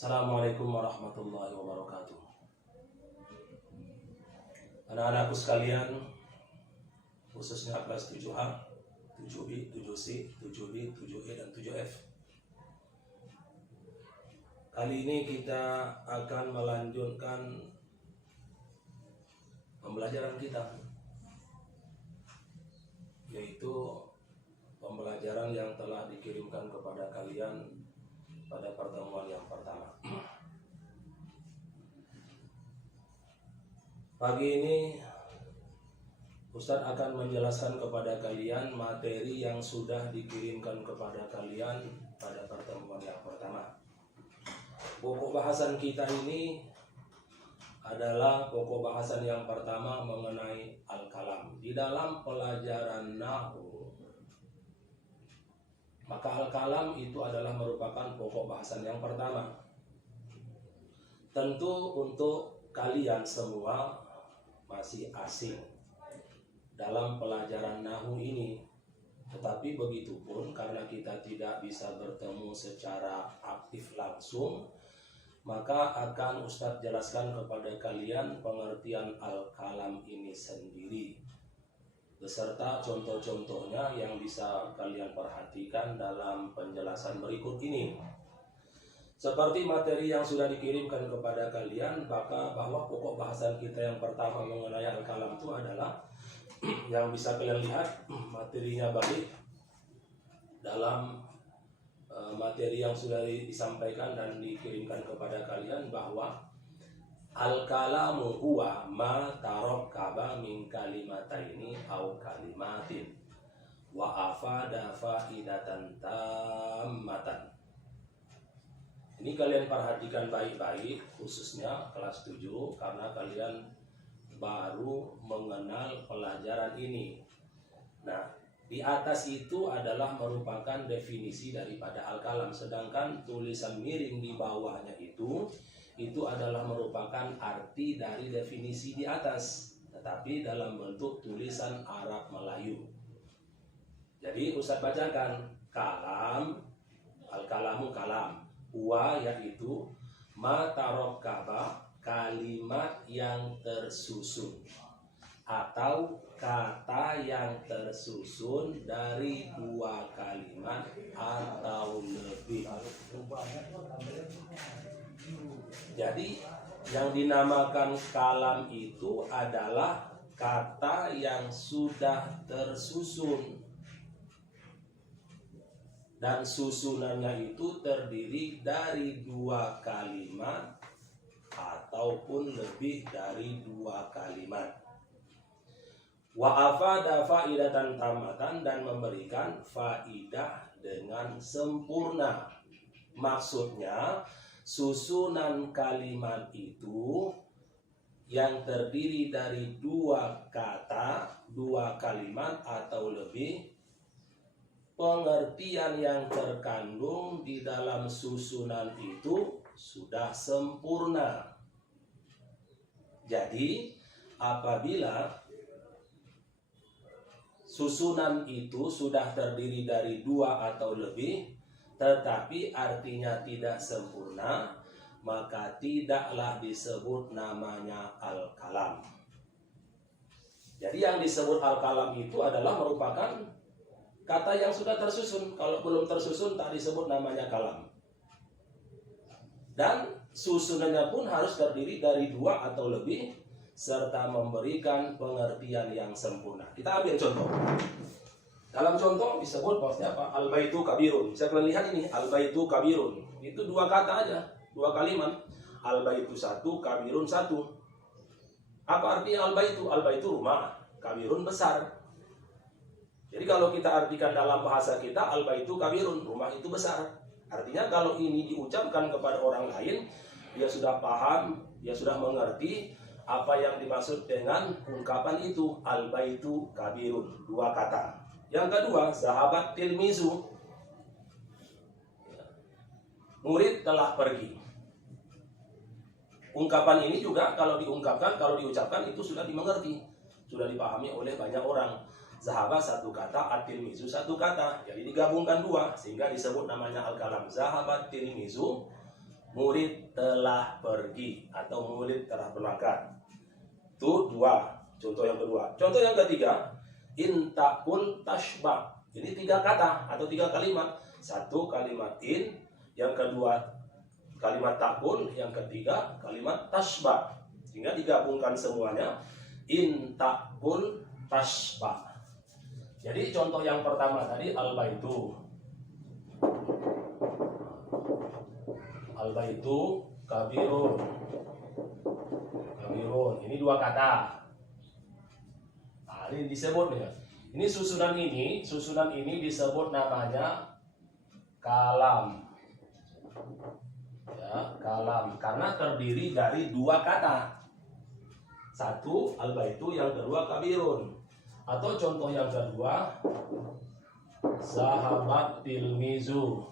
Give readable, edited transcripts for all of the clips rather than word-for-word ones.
Assalamualaikum warahmatullahi wabarakatuh. Anak-anakku sekalian, khususnya kelas 7H, 7B, 7C, 7D, 7E, dan 7F. Kali ini kita akan melanjutkan pembelajaran kita, yaitu pembelajaran yang telah dikirimkan kepada kalian pada pertemuan yang pertama. Pagi ini Ustadz akan menjelaskan kepada kalian materi yang sudah dikirimkan kepada kalian pada pertemuan yang pertama. Pokok bahasan kita ini adalah pokok bahasan yang pertama mengenai al-kalam. Di dalam pelajaran nahwu, maka al-kalam itu adalah merupakan pokok bahasan yang pertama. Tentu untuk kalian semua masih asing dalam pelajaran nahwu ini. Tetapi begitupun karena kita tidak bisa bertemu secara aktif langsung, maka akan Ustadz jelaskan kepada kalian pengertian al-kalam ini sendiri, beserta contoh-contohnya yang bisa kalian perhatikan dalam penjelasan berikut ini. Seperti materi yang sudah dikirimkan kepada kalian, bahwa pokok bahasan kita yang pertama mengenai al-kalam itu adalah yang bisa kalian lihat materinya baik dalam materi yang sudah disampaikan dan dikirimkan kepada kalian, bahwa al-kalamu huwa ma tarakkaba min kalimataini aw kalimatin wa afada faidatan tammatan. Ini kalian perhatikan baik-baik, khususnya kelas 7, karena kalian baru mengenal pelajaran ini. Nah, di atas itu adalah merupakan definisi daripada al-kalam, sedangkan tulisan miring di bawahnya itu adalah merupakan arti dari definisi di atas, tetapi dalam bentuk tulisan Arab Melayu. Jadi Ustadz bacakan: kalam, al-kalamu kalam, huwa yaitu ma tarakkaba, kalimat yang tersusun atau kata yang tersusun dari dua kalimat atau lebih. Jadi yang dinamakan kalam itu adalah kata yang sudah tersusun, dan susunannya itu terdiri dari dua kalimat ataupun lebih dari dua kalimat. Wa afada faidatan tamatan, dan memberikan faidah dengan sempurna. Maksudnya susunan kalimat itu yang terdiri dari dua kata, dua kalimat atau lebih, pengertian yang terkandung di dalam susunan itu sudah sempurna. Jadi apabila susunan itu sudah terdiri dari dua atau lebih, tetapi artinya tidak sempurna, maka tidaklah disebut namanya al-kalam. Jadi yang disebut al-kalam itu adalah merupakan kata yang sudah tersusun. Kalau belum tersusun tak disebut namanya kalam. Dan susunannya pun harus terdiri dari dua atau lebih, serta memberikan pengertian yang sempurna. Kita ambil contoh. Dalam contoh disebut maksudnya apa? Al-baitu kabirun. Saya kalian lihat ini, al-baitu kabirun. Itu dua kata aja, dua kalimat. Al-baitu satu, kabirun satu. Apa artinya al-baitu? Al-baitu rumah, kabirun besar. Jadi kalau kita artikan dalam bahasa kita, al-baitu kabirun, rumah itu besar. Artinya kalau ini diucapkan kepada orang lain, dia sudah paham, dia sudah mengerti apa yang dimaksud dengan ungkapan itu, al-baitu kabirun, dua kata. Yang kedua, zahabat tilmizu, murid telah pergi. Ungkapan ini juga kalau diucapkan itu sudah dimengerti, sudah dipahami oleh banyak orang. Zahaba satu kata, at-tilmizu satu kata. Jadi digabungkan dua sehingga disebut namanya al-kalam. Zahabat tilmizu, murid telah pergi atau murid telah berangkat. Itu dua. Contoh yang kedua. Contoh yang ketiga, in takun tashba. Ini 3 kata atau 3 kalimat. Satu kalimat in, yang kedua kalimat takun, yang ketiga kalimat tashba. Sehingga digabungkan semuanya, in takun tashba. Jadi contoh yang pertama tadi al-baitu. Al-baitu kabirun. Kabirun. Ini 2 kata. Nah, ini disebut nih. Ini susunan ini disebut namanya kalam. Ya, kalam karena terdiri dari 2 kata. Satu al-baitu, yang kedua kabirun. Atau contoh yang kedua, sahabat tilmizu.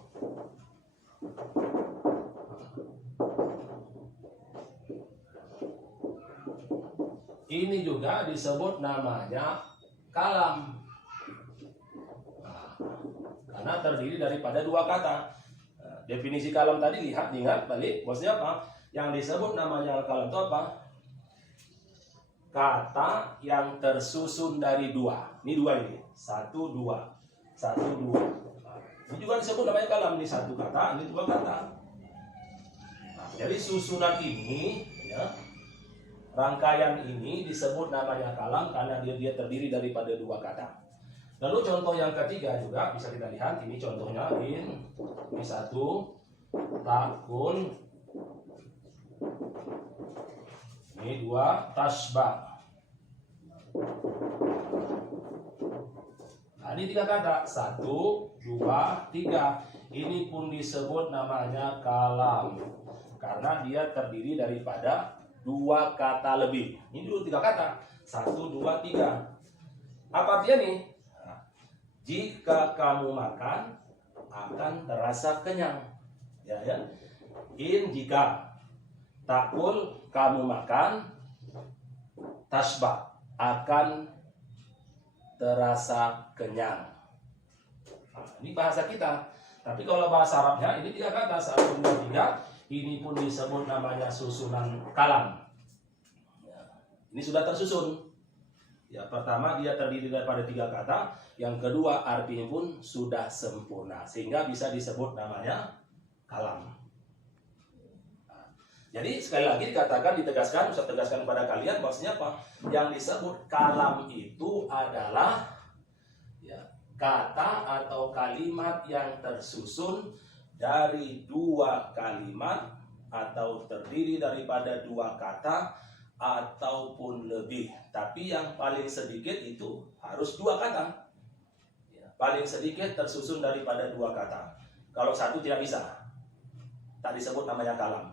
Ini juga disebut namanya kalam. Nah, karena terdiri daripada 2 kata. Nah, definisi kalam tadi ingat balik, maksudnya apa? Yang disebut namanya kalam itu apa? Kata yang tersusun dari 2. Ini 2 ini. 1, 2. 1, 2. Nah, ini juga disebut namanya kalam. Ini 1 kata, ini 2 kata. Nah, jadi susunan ini, ya, rangkaian ini disebut namanya kalam karena dia terdiri daripada 2 kata. Lalu contoh yang ketiga juga bisa kita lihat. Ini contohnya ini 1 takun. Ini 2 tashba. Nah, ini 3 kata. 1, 2, 3. Ini pun disebut namanya kalam karena dia terdiri daripada 2 kata lebih. Ini dulu 3 kata. 1, 2, 3. Apa artinya nih? Nah, jika kamu makan akan terasa kenyang. Ya, ya. In jika. Takul kamu makan. Tashba akan terasa kenyang. Nah, ini bahasa kita. Tapi kalau bahasa Arabnya ini 3 kata. 1, 2, 3. Ini pun disebut namanya susunan kalam. Ya, ini sudah tersusun. Ya, pertama dia terdiri daripada 3 kata. Yang kedua artinya pun sudah sempurna. Sehingga bisa disebut namanya kalam. Nah, jadi sekali lagi ditegaskan, Ustaz tegaskan kepada kalian bahwasanya apa? Yang disebut kalam itu adalah ya, kata atau kalimat yang tersusun dari 2 kalimat atau terdiri daripada 2 kata ataupun lebih. Tapi yang paling sedikit itu harus 2 kata. Ya, paling sedikit tersusun daripada 2 kata. Kalau 1 tidak bisa, tak disebut namanya kalam.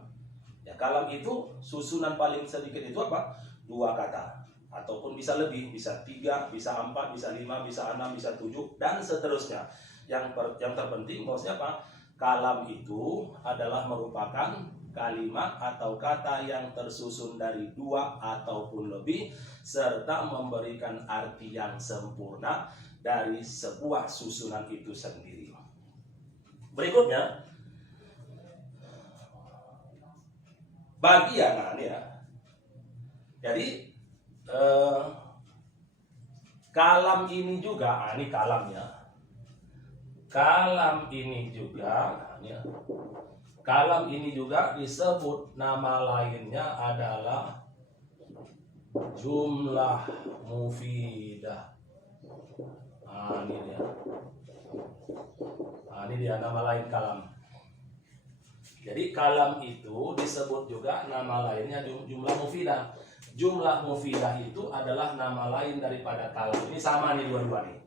Ya, kalam itu susunan paling sedikit itu apa? 2 kata. Ataupun bisa lebih, bisa 3, bisa 4, bisa 5, bisa 6, bisa 7, dan seterusnya. Yang terpenting maksudnya apa? Kalam itu adalah merupakan kalimat atau kata yang tersusun dari 2 ataupun lebih, serta memberikan arti yang sempurna dari sebuah susunan itu sendiri. Berikutnya, bagian ya. Jadi kalam ini juga, ini kalamnya. Kalam ini juga, ya. Kalam ini juga disebut nama lainnya adalah jumlah mufidah. Nah, ini dia. Nah, ini dia nama lain kalam. Jadi kalam itu disebut juga nama lainnya jumlah mufidah. Jumlah mufidah itu adalah nama lain daripada kalam. Ini sama nih dua-dua nih.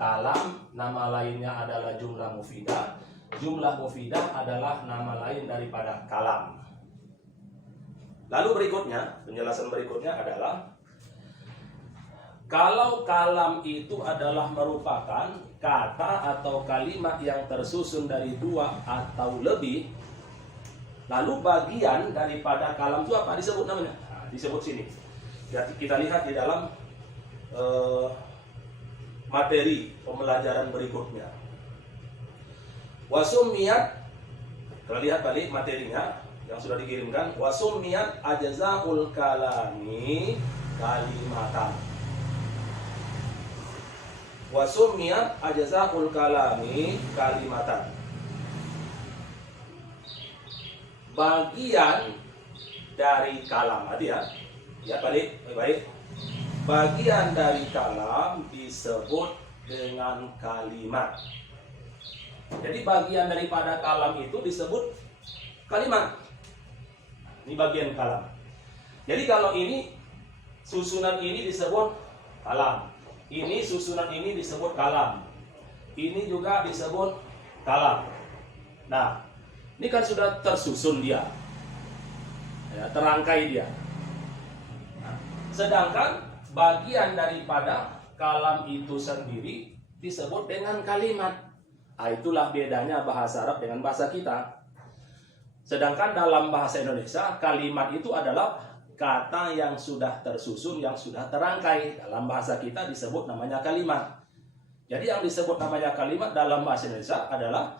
Kalam nama lainnya adalah jumlah mufidah. Jumlah mufidah adalah nama lain daripada kalam. Lalu berikutnya, penjelasan berikutnya adalah kalau kalam itu adalah merupakan kata atau kalimat yang tersusun dari 2 atau lebih, lalu bagian daripada kalam itu apa disebut namanya? Nah, disebut sini. Jadi kita lihat di dalam materi pembelajaran berikutnya. Wasumiyat Kita lihat balik materinya yang sudah dikirimkan. Wasumiyat ajzaul kalami kalimatan. Wasumiyat ajzaul kalami kalimatan. Bagian dari kalam tadi ya. Ya balik, baik. Bagian dari kalam disebut dengan kalimat. Jadi bagian daripada kalam itu disebut kalimat. Ini bagian kalam. Jadi kalau ini susunan ini disebut kalam. Ini susunan ini disebut kalam. Ini juga disebut kalam. Nah, ini kan sudah tersusun dia. Ya, terangkai dia. Nah, sedangkan bagian daripada kalam itu sendiri disebut dengan kalimat. Nah, itulah bedanya bahasa Arab dengan bahasa kita. Sedangkan dalam bahasa Indonesia, kalimat itu adalah kata yang sudah tersusun, yang sudah terangkai. Dalam bahasa kita disebut namanya kalimat. Jadi yang disebut namanya kalimat dalam bahasa Indonesia adalah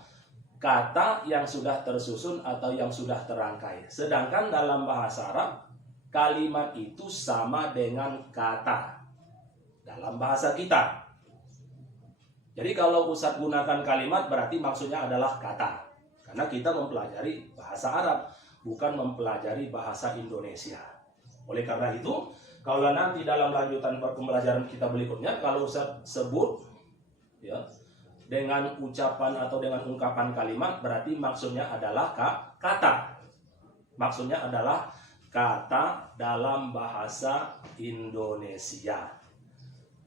kata yang sudah tersusun atau yang sudah terangkai. Sedangkan dalam bahasa Arab, kalimat itu sama dengan kata dalam bahasa kita. Jadi kalau Ustadz gunakan kalimat berarti maksudnya adalah kata. Karena kita mempelajari bahasa Arab, bukan mempelajari bahasa Indonesia. Oleh karena itu, kalau nanti dalam lanjutan pembelajaran kita berikutnya, kalau Ustadz sebut ya, dengan ucapan atau dengan ungkapan kalimat, berarti maksudnya adalah kata. Maksudnya adalah kata dalam bahasa Indonesia.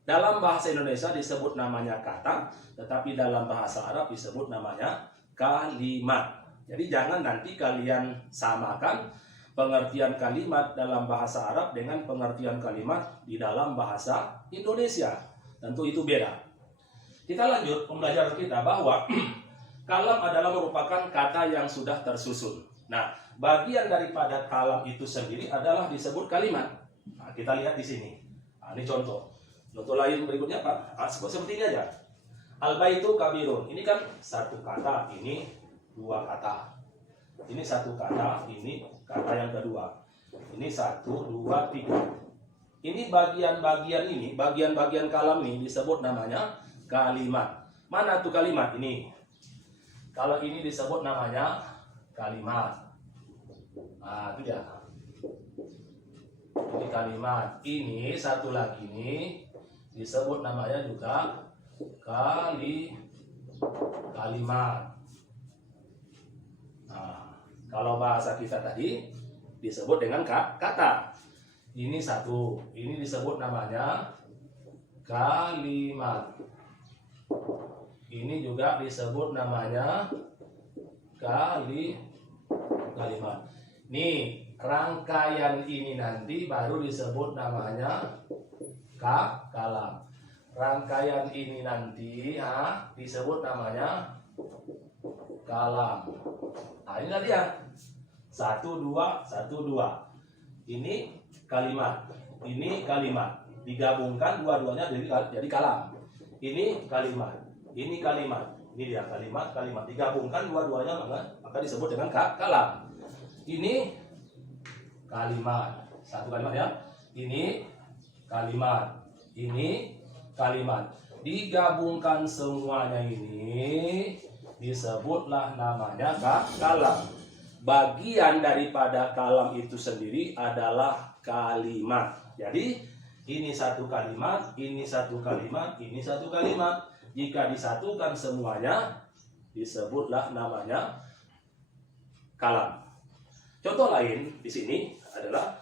Dalam bahasa Indonesia disebut namanya kata, tetapi dalam bahasa Arab disebut namanya kalimat. Jadi jangan nanti kalian samakan pengertian kalimat dalam bahasa Arab dengan pengertian kalimat di dalam bahasa Indonesia. Tentu itu beda. Kita lanjut pembelajaran kita bahwa kalam adalah merupakan kata yang sudah tersusun. Nah, bagian daripada kalam itu sendiri adalah disebut kalimat. Nah, kita lihat di sini. Nah, ini contoh. Contoh lain berikutnya Pak, seperti ini aja. Al-baitu kabirun. Ini kan satu kata, ini dua kata. Ini satu kata, ini kata yang kedua. Ini 1, 2, 3. Ini bagian-bagian ini, bagian-bagian kalam ini disebut namanya kalimat. Mana tuh kalimat ini? Kalau ini disebut namanya kalimat. Nah, itu dia. Ini kalimat. Ini satu lagi ini disebut namanya juga kalimat. Nah, kalau bahasa kita tadi disebut dengan kata. Ini satu, ini disebut namanya kalimat. Ini juga disebut namanya kalimat. Nih, rangkaian ini nanti baru disebut namanya kalam. Rangkaian ini nanti disebut namanya kalam. Nah, ini tadi ya. 1, 2, 1, 2. Ini kalimat. Ini kalimat. Digabungkan dua-duanya jadi kalam. Ini kalimat. Ini kalimat. Ini dia kalimat. Digabungkan dua-duanya maka disebut dengan kalam. Ini kalimat. Satu kalimat ya. Ini kalimat. Ini kalimat. Digabungkan semuanya ini disebutlah namanya kalam. Bagian daripada kalam itu sendiri adalah kalimat. Jadi ini satu kalimat, ini satu kalimat, ini satu kalimat. Jika disatukan semuanya disebutlah namanya kalam. Contoh lain di sini adalah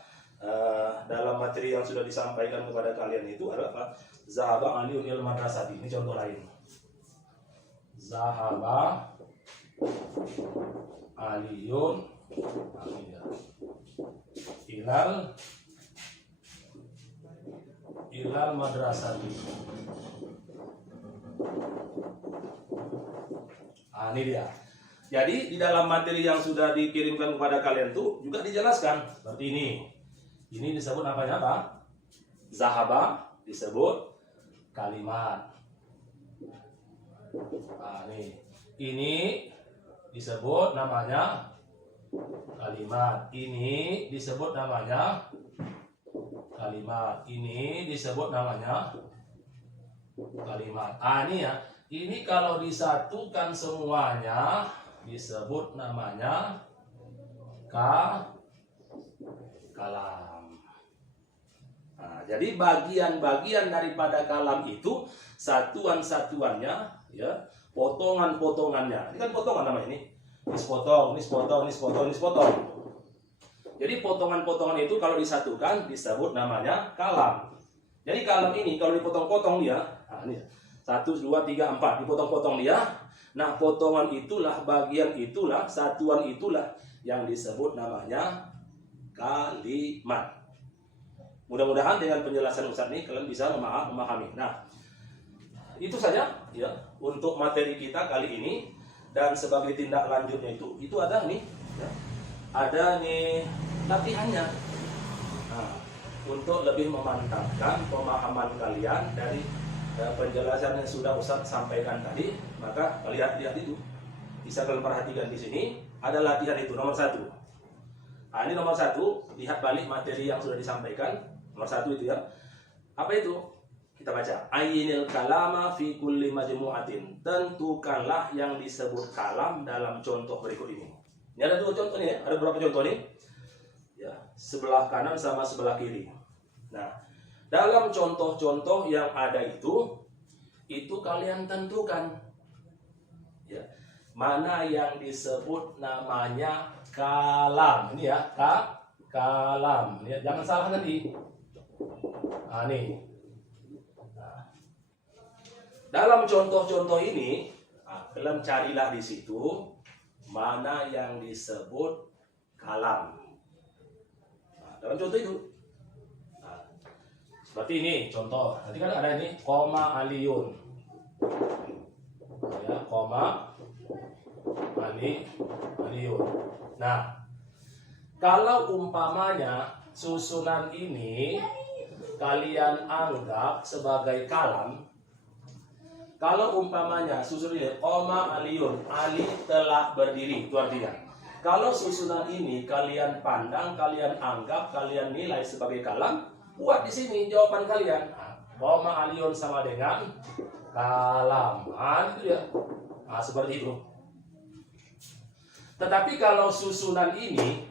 dalam materi yang sudah disampaikan kepada kalian itu adalah apa? Zahaba Aliun il madrasati. Ini contoh lain. Zahaba Aliun ilal madrasati. Ini dia. Jadi di dalam materi yang sudah dikirimkan kepada kalian tuh juga dijelaskan seperti ini. Ini disebut namanya apa? Zahaba disebut kalimat. Ini disebut namanya kalimat. Ini disebut namanya kalimat. Ini disebut namanya kalimat. Ini ya. Ini kalau disatukan semuanya disebut namanya kalam. Nah, jadi bagian-bagian daripada kalam itu satuan-satuannya, ya, potongan-potongannya. Ini kan potongan namanya ini. Ini sepotong, ini sepotong, ini sepotong, ini sepotong. Jadi potongan-potongan itu kalau disatukan disebut namanya kalam. Jadi kalam ini kalau dipotong-potong dia, nah ini 1, 2, 3, 4 dipotong-potong dia. Nah, potongan itulah, bagian itulah, satuan itulah yang disebut namanya kalimat. Mudah-mudahan dengan penjelasan Ustaz ini kalian bisa memahami. Nah, itu saja ya untuk materi kita kali ini. Dan sebagai tindak lanjutnya itu ada nih, ya, ada nih latihannya. Nah, untuk lebih memantapkan pemahaman kalian dari penjelasan yang sudah Ustaz sampaikan tadi, maka lihat itu bisa kalian perhatikan di sini ada latihan itu nomor 1. Nah, ini nomor 1, lihat balik materi yang sudah disampaikan. Nomor 1 itu ya. Apa itu? Kita baca. Ainil kalama fi kulli majmu'atin. Tentukanlah yang disebut kalam dalam contoh berikut ini. Ini ada 2 contoh nih ya. Ada berapa contoh nih? Ya, sebelah kanan sama sebelah kiri. Nah, dalam contoh-contoh yang ada itu kalian tentukan ya, mana yang disebut namanya kalam. Ini ya, kalam. Ya, jangan salah nanti. Nah, nih. Nah, dalam contoh-contoh ini, kalian carilah di situ mana yang disebut kalam. Nah, dalam contoh itu. Seperti ini contoh. Nanti kan ada ini koma aliyun. Ya, koma aliyun. Nah, kalau umpamanya susunan ini kalian anggap sebagai kalam, kalau umpamanya susunan ini koma aliyun, Ali telah berdiri, itu artinya. Kalau susunan ini kalian pandang, kalian anggap, kalian nilai sebagai kalam, buat di sini jawaban kalian. Koma aliyun sama dengan kalam. Itu ya. Seperti itu. Tetapi kalau susunan ini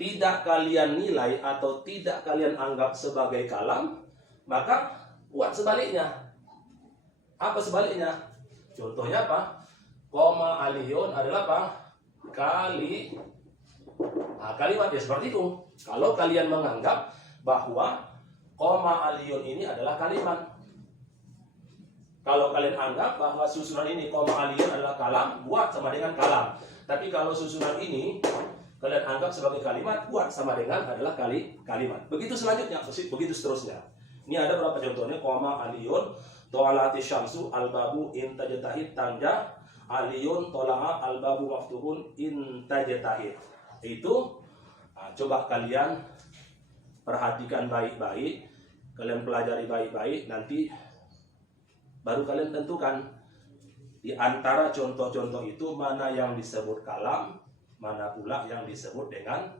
tidak kalian nilai atau tidak kalian anggap sebagai kalam, maka buat sebaliknya. Apa sebaliknya? Contohnya apa? Koma aliyun adalah apa? Kalimat ya seperti itu. Kalau kalian menganggap bahwa koma aliyun ini adalah kalimat. Kalau kalian anggap bahwa susunan ini koma aliyun adalah kalam, buat sama dengan kalam. Tapi kalau susunan ini kalian anggap sebagai kalimat, buat sama dengan adalah kalimat. Begitu selanjutnya, begitu seterusnya. Ini ada berapa contohnya? Koma aliyun, to'alati syamsu, albabu intajatahid tanja, aliyun tola'a albabu maftuhun intajatahid. Itu coba kalian perhatikan baik-baik, kalian pelajari baik-baik, nanti baru kalian tentukan di antara contoh-contoh itu mana yang disebut kalam, mana pula yang disebut dengan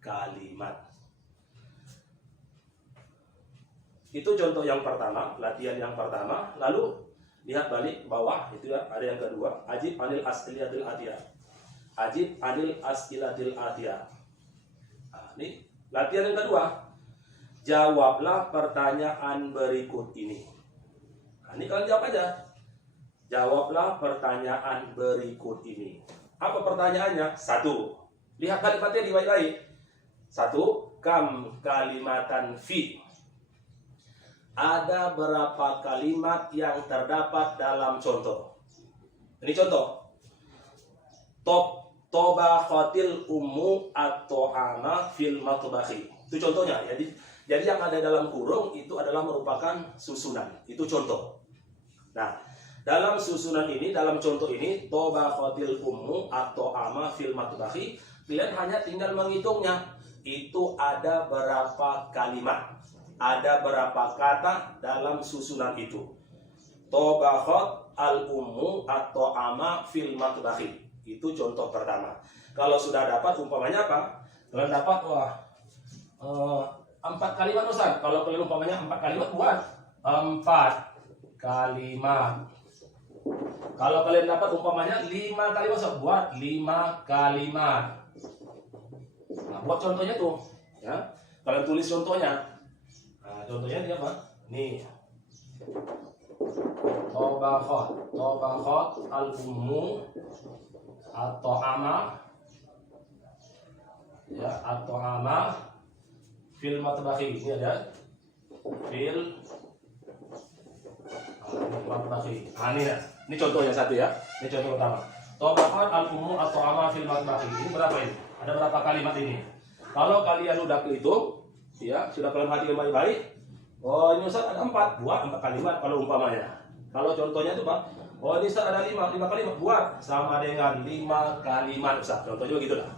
kalimat. Itu contoh yang pertama, latihan yang pertama. Lalu lihat balik bawah itu ya, ada yang kedua, ajib anil as'ilatil atiyah. Ajib anil as'ilatil atiyah. Ini latihan yang kedua. Jawablah pertanyaan berikut ini. Ini kalian jawab aja. Jawablah pertanyaan berikut ini. Apa pertanyaannya? 1. Lihat kalimatnya di baik-baik. 1. Kam kalimatan fi. Ada berapa kalimat yang terdapat dalam contoh? Ini contoh. Tobakhatil ummu at-ta'ama fil matbahi. Itu contohnya. Jadi yang ada dalam kurung itu adalah merupakan susunan. Itu contoh. Nah, dalam susunan ini, dalam contoh ini, tobakhatil ummu at-ta'ama fil matbahi, kalian hanya tinggal menghitungnya. Itu ada berapa kalimat, ada berapa kata dalam susunan itu. Tobakhat al-ummu at-ta'ama fil matbahi. Itu contoh pertama. Kalau sudah dapat umpamanya apa? Kalian dapat 4 kalimat Ustaz. Kalau kalian umpamanya 4 kalimat buat 4 kalimat. Kalau kalian dapat umpamanya 5 kalimat Ustaz, buat 5 kalimat. Nah, buat contohnya tuh, ya. Kalian tulis contohnya. Nah, contohnya ini apa? Nih. Tobakot al-ummu atau ama, ya, atau ama fil matbakhi. Ini ada fil matbakhi. Nah, ini contohnya satu ya. Ini contoh pertama. Tobakot al-ummu atau ama fil matbakhi. Ini berapa ini? Ada berapa kalimat ini? Kalau kalian udah hitung, ya, sudah kalian perhatikan baik-baik. Oh, ini Ustaz ada 4, buat 4 kalimat kalau umpamanya. Kalau contohnya itu Pak, oh ini Ustaz ada 5 kalimat, buat sama dengan 5 kalimat Ustaz. Contohnya begitu lah.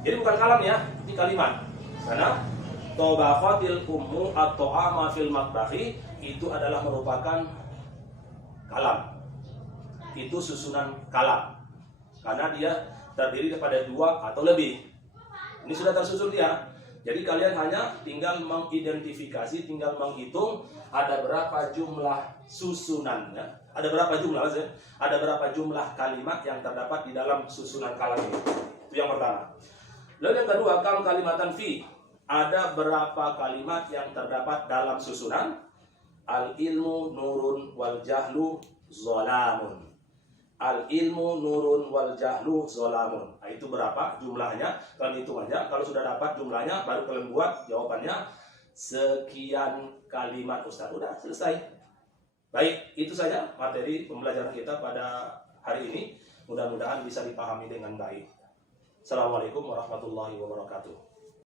Jadi bukan kalam ya, ini kalimat. Karena tobakhatil ummu atau ama fil matbakhi itu adalah merupakan kalam. Itu susunan kalam. Karena dia terdiri daripada 2 atau lebih. Ini sudah tersusun dia. Jadi kalian hanya tinggal mengidentifikasi, tinggal menghitung ada berapa jumlah susunannya, ada berapa jumlah maksudnya, ada berapa jumlah kalimat yang terdapat di dalam susunan kalam ini. Itu yang pertama. Lalu yang kedua, kam kalimatan fi, ada berapa kalimat yang terdapat dalam susunan al ilmu nurun wal jahlu zolamun. Al ilmu nurun wal jahlu zolamun. Nah, itu berapa jumlahnya? Kalian hitung aja. Kalau sudah dapat jumlahnya, baru kalian buat jawabannya. Sekian kalimat Ustaz. Udah selesai. Baik, itu saja materi pembelajaran kita pada hari ini. Mudah-mudahan bisa dipahami dengan baik. Assalamualaikum warahmatullahi wabarakatuh.